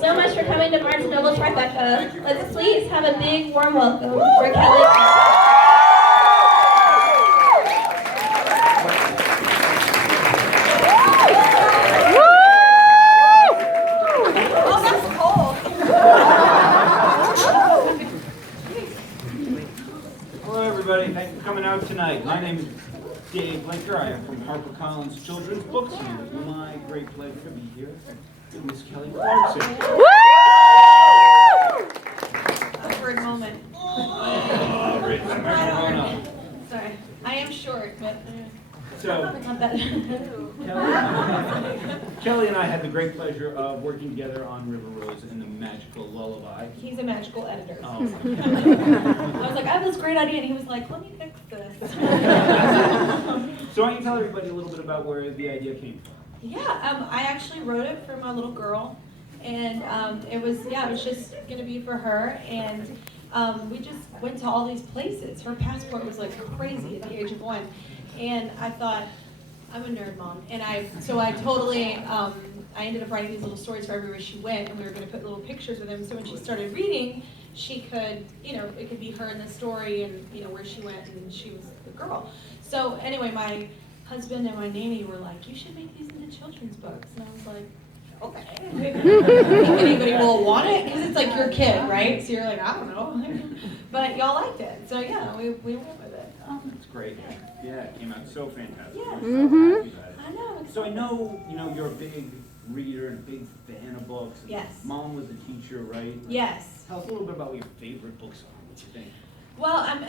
so much for coming to Barnes & Noble Tribeca. Let's please have a big warm welcome for Kelly. Hello everybody, thank you for coming out tonight. My name is Dave Blinker. I am from HarperCollins Children's Books, and it is my great pleasure to be here with Miss Kelly Clarkson. Awkward moment. Sorry, I am short, but not that. Kelly and I had the great pleasure of working together on River Rose and the magical lullaby. He's a magical editor. Oh. I was like, I have this great idea, and he was like, let me fix this. So why don't you tell everybody a little bit about where the idea came from? Yeah, I actually wrote it for my little girl, and it was just going to be for her, and we just went to all these places. Her passport was like crazy at the age of 1, and I thought, I'm a nerd mom, and I totally, I ended up writing these little stories for everywhere she went, and we were going to put little pictures with them, so when she started reading, she could, it could be her in the story, and, where she went, and she was the girl. So anyway, my husband and my nanny were like, you should make these into children's books, and I was like, okay. Think anybody will want it? Because it's like your kid, right? So you're like, I don't know. But y'all liked it, so yeah, we went with it. Oh, that's great. Yeah, it came out so fantastic. Yeah. I I know. So I know, you're a big reader and a big fan of books. Yes. Mom was a teacher, right? Yes. Tell us a little bit about what your favorite books are. What you think? Well, I'm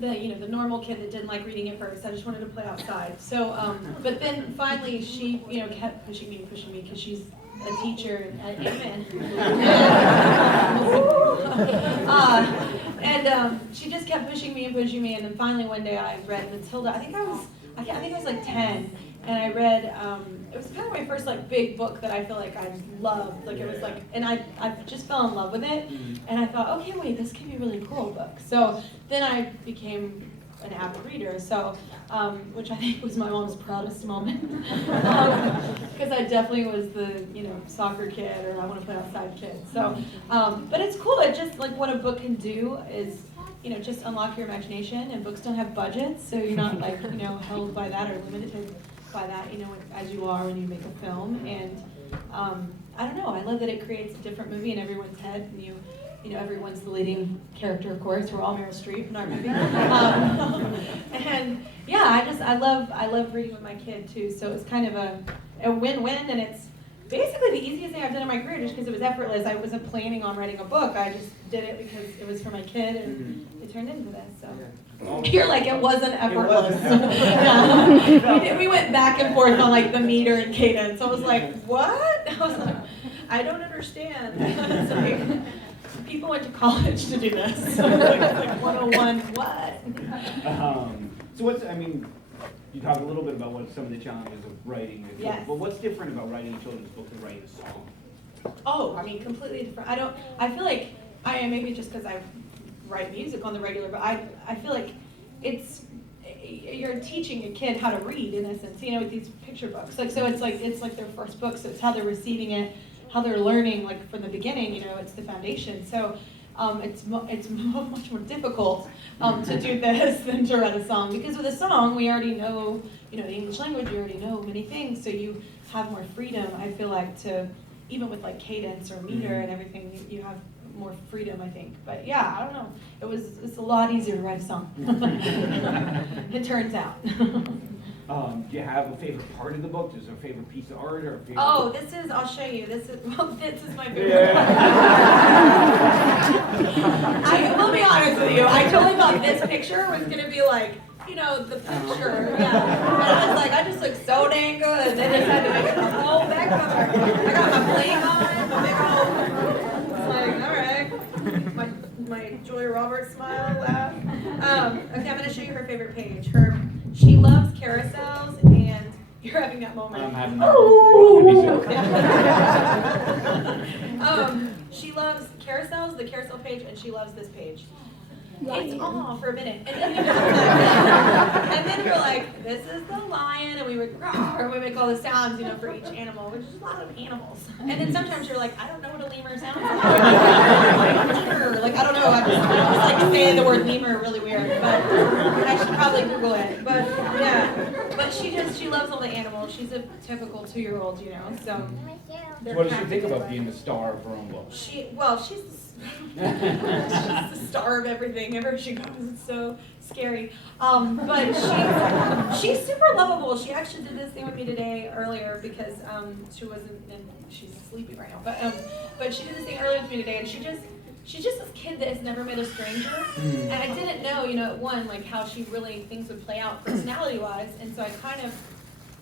the normal kid that didn't like reading at first. I just wanted to play outside. So, but then finally she kept pushing me because she's a teacher and amen. And she just kept pushing me, and then finally one day I read Matilda. I think I was like 10, and I read. It was kind of my first like big book that I feel like I loved. Like it was like, and I just fell in love with it, and I thought, okay, wait, this could be a really cool book. So then I became an avid reader. So, which I think was my mom's proudest moment, because I definitely was the soccer kid or I want to play outside kid. So, but it's cool. It just like what a book can do is just unlock your imagination. And books don't have budgets, so you're not like held by that or limited by that, as you are when you make a film. And I don't know, I love that it creates a different movie in everyone's head, and everyone's the leading character, of course. We're all Meryl Streep in our movie. And yeah, I love reading with my kid too. So it's kind of a win-win, and it's basically the easiest thing I've done in my career, just because it was effortless. I wasn't planning on writing a book. I just did it because it was for my kid, and it turned into this. So. You're like, it wasn't effortless. Yeah. We went back and forth on like the meter and cadence. I was like, what? I was like, I don't understand. It's like, people went to college to do this. It's like 101, what? So you talked a little bit about what some of the challenges of writing a book, but what's different about writing a children's book than writing a song? Oh, completely different. I feel like, maybe just because I write music on the regular, but I feel like you're teaching a kid how to read in a sense, with these picture books. Like, so it's like their first book, so it's how they're receiving it, how they're learning, like from the beginning, it's the foundation. So it's much more difficult to do this than to write a song, because with a song, we already know, the English language, you already know many things, so you have more freedom, I feel like, to, even with like cadence or meter and everything, you have more freedom, I think. But yeah, I don't know. It's a lot easier to write a song. It turns out. Do you have a favorite part of the book? Is there a favorite piece of art or a favorite? Oh, I'll show you. This is my favorite part. I will be honest with you. I totally thought this picture was going to be like, the picture. Yeah. And I was like, I just look so dang good. They just had to make it the whole back cover. I got my bling on, my big old, it's like, all right. My Julia Roberts smile, laugh. Okay, I'm going to show you her favorite page. She loves carousels, and you're having that moment. I'm having that moment. She loves carousels, the carousel page, and she loves this page. It's all for a minute. And then we're like, this is the lion, and we would roar, and we make all the sounds, for each animal, which is a lot of animals. And then sometimes you're like, I don't know what a lemur Like, I don't know, I'm just like saying the word lemur really weird, but I should probably Google it. But yeah, but she loves all the animals. She's a typical 2-year-old, you know, so. So what does she think about being the star of her own book? She's the star of everything. Everywhere she goes, it's so scary. But she's super lovable. She actually did this thing with me today earlier because she wasn't, and she's sleeping right now. But she did this thing earlier with me today, and she's just this kid that has never met a stranger. And I didn't know, you know, at one, like how she really things would play out personality-wise, and so I kind of,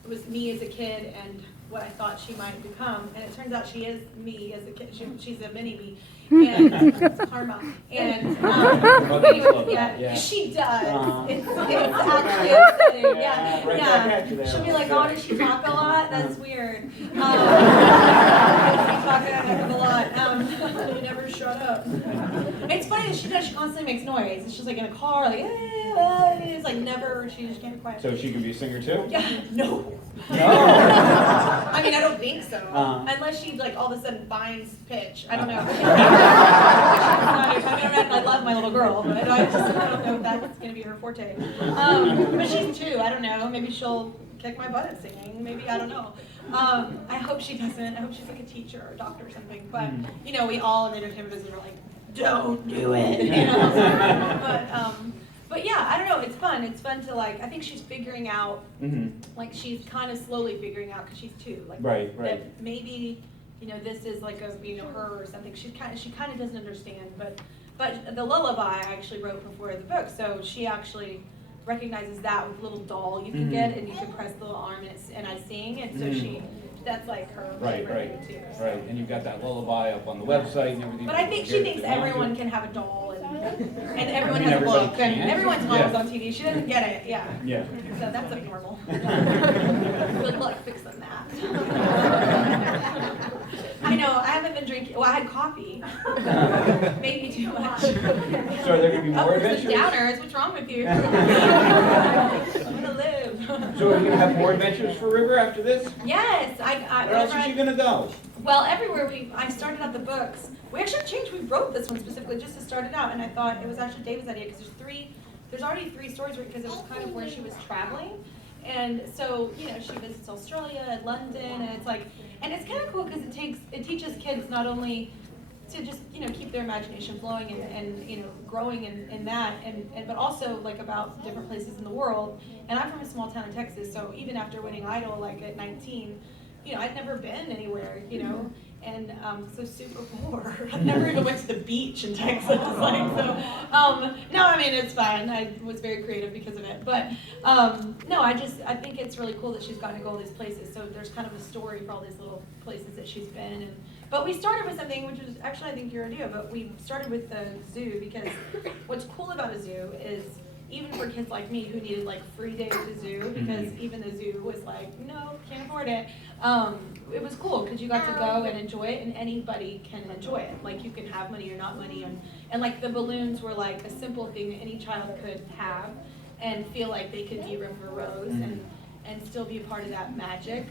it was me as a kid and what I thought she might become, and it turns out she is me as a kid. She's a mini me, and karma. And anyway, yeah, she does. It's actually upsetting. Yeah. She'll be like, "Oh, does she talk a lot? That's weird. She talk a lot. You never shut up." It's funny that she does. She constantly makes noise. It's just like in a car, like it's like never. She just can't be quiet. So she can be a singer too? Yeah. No. I mean, I don't think so. Unless she like all of a sudden finds pitch. I don't know. I love my little girl, but I don't know if that's gonna be her forte. But she's 2. I don't know. Maybe she'll kick my butt at singing. Maybe, I don't know. I hope she doesn't. I hope she's like a teacher or a doctor or something. But you know, we all in the entertainment business are like, don't do it. You know? But yeah, I don't know. It's fun. It's fun to like. I think she's figuring out. Like she's kind of slowly figuring out because she's 2. Like right. That maybe, you know, this is like a her or something. She kind of doesn't understand. But the lullaby I actually wrote before the book, so she actually recognizes that with a little doll you can get, and you can press the little arm and I sing, and so that's like her favorite thing too. So. Right, and you've got that lullaby up on the website and everything. But I think she thinks everyone can have a doll and everyone has a book and everyone's mom's on TV. She doesn't get it, yeah. So that's like normal. Good luck fixing that. I know, I haven't been drinking, well, I had coffee. Maybe too much. So are there going to be more adventures? Downers, what's wrong with you? I'm gonna live. So are you going to have more adventures for River after this? Yes. Where else is she going to go? Well, everywhere I started out the books. We actually changed, we wrote this one specifically just to start it out, and I thought it was actually David's idea because there's already 3 stories because it was kind of where she was traveling. And so, you know, she visits Australia, London, and it's like, and it's kind of cool because it teaches kids not only to just, you know, keep their imagination flowing and you know, growing in that, and but also like about different places in the world. And I'm from a small town in Texas, so even after winning Idol, like at 19, you know, I'd never been anywhere, you know, and so super poor. I never even went to the beach in Texas. Like, so, no, I mean, it's fine. I was very creative because of it. But no, I think it's really cool that she's gotten to go all these places. So there's kind of a story for all these little places that she's been. But we started with something, which was actually, I think, your idea, but we started with the zoo because what's cool about a zoo is even for kids like me who needed like free days at the zoo because even the zoo was like, no, can't afford it. It was cool because you got to go and enjoy it, and anybody can enjoy it. Like you can have money or not money, and like the balloons were like a simple thing that any child could have and feel like they could be River Rose and still be a part of that magic.